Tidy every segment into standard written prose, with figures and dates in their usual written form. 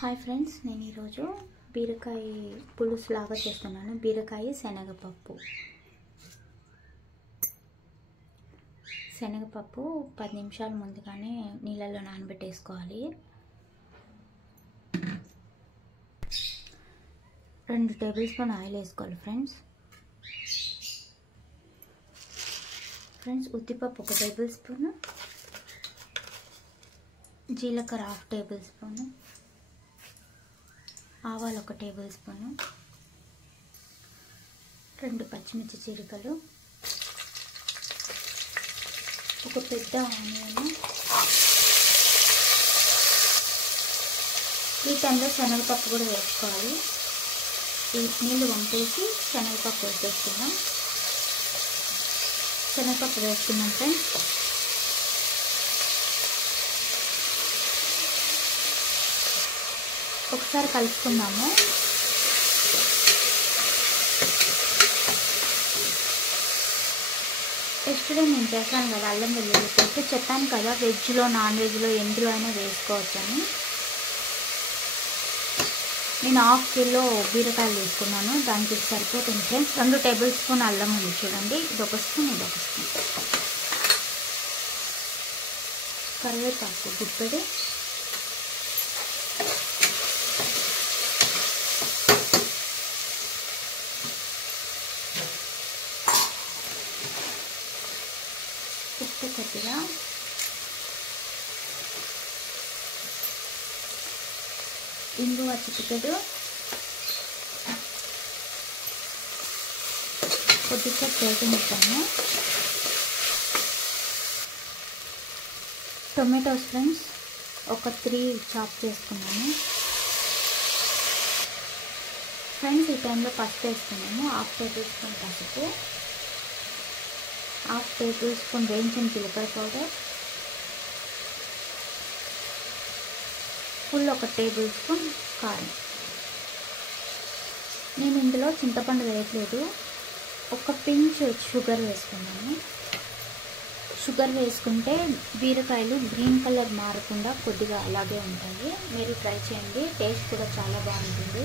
Hi friends, నేను ఈరోజు బీరకాయ పులుసు లాగా చేస్తున్నాను. బీరకాయ శనగపప్పు 10 నిమిషాల ముందుగానే నీళ్ళలో నానబెట్టేసుకోవాలి. 2 టేబుల్ స్పూన్ ఆయిల్ వేసుకోవాలి ఫ్రెండ్స్. ఉద్దిపప్పు 1 టేబుల్ స్పూన్, జీలకర్ర 1/2 టేబుల్ స్పూన్, ఆవాలు 1 టేబుల్ స్పూన్, 2 పచ్చిమిర్చి చీలికలు, 1 పెద్ద ఆనియన్. ఈ టైంలో శనగపప్పు కూడా వేసుకోవాలి. ఈ నీళ్ళు వంపేసి శనగపప్పు వేసుకున్నాం ఫ్రెండ్స్. ఒకసారి కలుపుకుందాము. ఎస్టర్డే నేను చేశాను కదా అల్లం వెల్లుల్లి పేస్ట్, చెప్పాను కదా వెజ్లో నాన్ వెజ్లో ఎందులో అయినా వేసుకోవచ్చని. నేను 1/2 కిలో బీరకాయలు తీసుకున్నాను, దానికి సరిపోతుంది ఫ్రెండ్స్. 2 టేబుల్ స్పూన్ అల్లం ఉంది చూడండి, ఇదొక స్పూన్, ఇదొక స్పూన్. కరివేపాకు గుప్పెడు, ఉప్పు కొద్దిగా, ఇంగువ చిటికెడు, కొద్దిగా వేగనిస్తాను. టొమాటోస్ ఫ్రెండ్స్ ఒక 3 చాప్ చేసుకున్నాను ఫ్రెండ్స్. ఈ టైంలో పసుపు వేసుకున్నాము, 1/2 టేబుల్ స్పూన్ పసుపు, 1/2 టేబుల్ స్పూన్ వేయించిన జీలకర్ర పౌడర్, ఫుల్ 1 టేబుల్ స్పూన్ కారం. నేను ఇందులో చింతపండు వేయట్లేదు, 1 పించ్ షుగర్ వేసుకున్నాను. షుగర్ వేసుకుంటే బీరకాయలు గ్రీన్ కలర్ మారకుండా కొద్దిగా అలాగే ఉంటాయి. మీరు ట్రై చేయండి, టేస్ట్ కూడా చాలా బాగుంటుంది.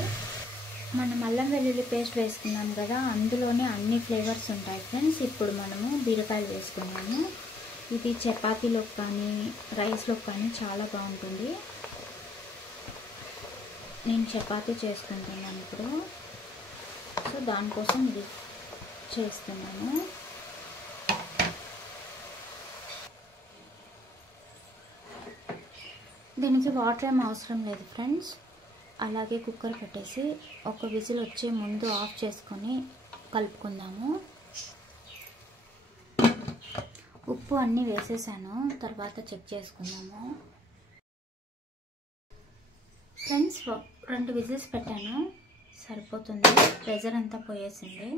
మనం అల్లం వెల్లుల్లి పేస్ట్ వేసుకున్నాం కదా, అందులోనే అన్ని ఫ్లేవర్స్ ఉంటాయి ఫ్రెండ్స్. ఇప్పుడు మనము బీరకాయలు వేసుకున్నాము. ఇది చపాతీలోకి కానీ రైస్లోకి కానీ చాలా బాగుంటుంది. నేను చపాతీ చేసుకుంటున్నాను ఇప్పుడు, సో దానికోసం ఇది చేస్తున్నాను. దీనికి వాటర్ ఏం అవసరం లేదు ఫ్రెండ్స్. అలాగే కుక్కర్ పెట్టేసి 1 విజిల్ వచ్చే ముందు ఆఫ్ చేసుకొని కలుపుకుందాము. ఉప్పు అన్నీ వేసేసాను, తర్వాత చెక్ చేసుకుందాము ఫ్రెండ్స్. 2 విజిల్స్ పెట్టాను, సరిపోతుంది. ప్రెజర్ అంతా పోయేసింది.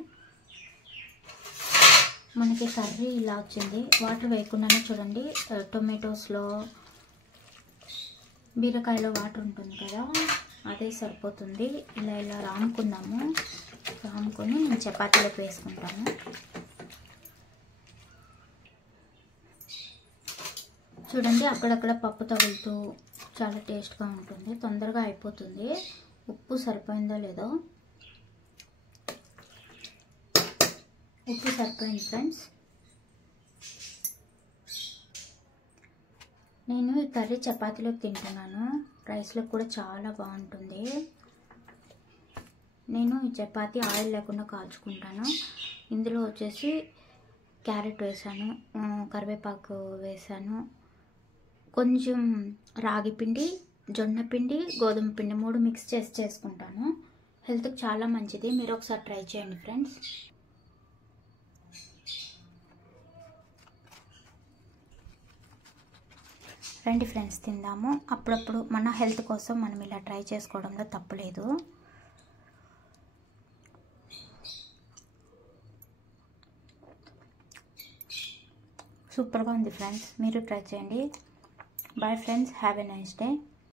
మనకి కర్రీ ఇలా వచ్చింది. వాటర్ వేయకుండానే చూడండి, టొమాటోస్లో బీరకాయలో వాటర్ ఉంటుంది కదా, అదే సరిపోతుంది. ఇలా రాముకుందాము. రాముకొని నేను చపాతీలోకి వేసుకుంటాను. చూడండి, అక్కడక్కడ పప్పు తగులుతూ చాలా టేస్ట్గా ఉంటుంది, తొందరగా అయిపోతుంది. ఉప్పు సరిపోయిందో లేదో, ఉప్పు సరిపోయింది ఫ్రెండ్స్. నేను ఈ కర్రీ చపాతీలోకి తింటున్నాను, రైస్లోకి కూడా చాలా బాగుంటుంది. నేను ఈ చపాతీ ఆయిల్ లేకుండా కాల్చుకుంటాను. ఇందులో వచ్చేసి క్యారెట్ వేసాను, కరివేపాకు వేసాను, కొంచెం రాగి పిండి, జొన్న పిండి, గోధుమ పిండి 3 మిక్స్ చేసి చేసుకుంటాను. హెల్త్కి చాలా మంచిది, మీరు ఒకసారి ట్రై చేయండి ఫ్రెండ్స్. రండి ఫ్రెండ్స్, తిందాము. అప్పుడప్పుడు మన హెల్త్ కోసం మనం ఇలా ట్రై చేసుకోవడంలో తప్పులేదు. సూపర్గా ఉంది ఫ్రెండ్స్, మీరు ట్రై చేయండి. Bye friends, have a nice day.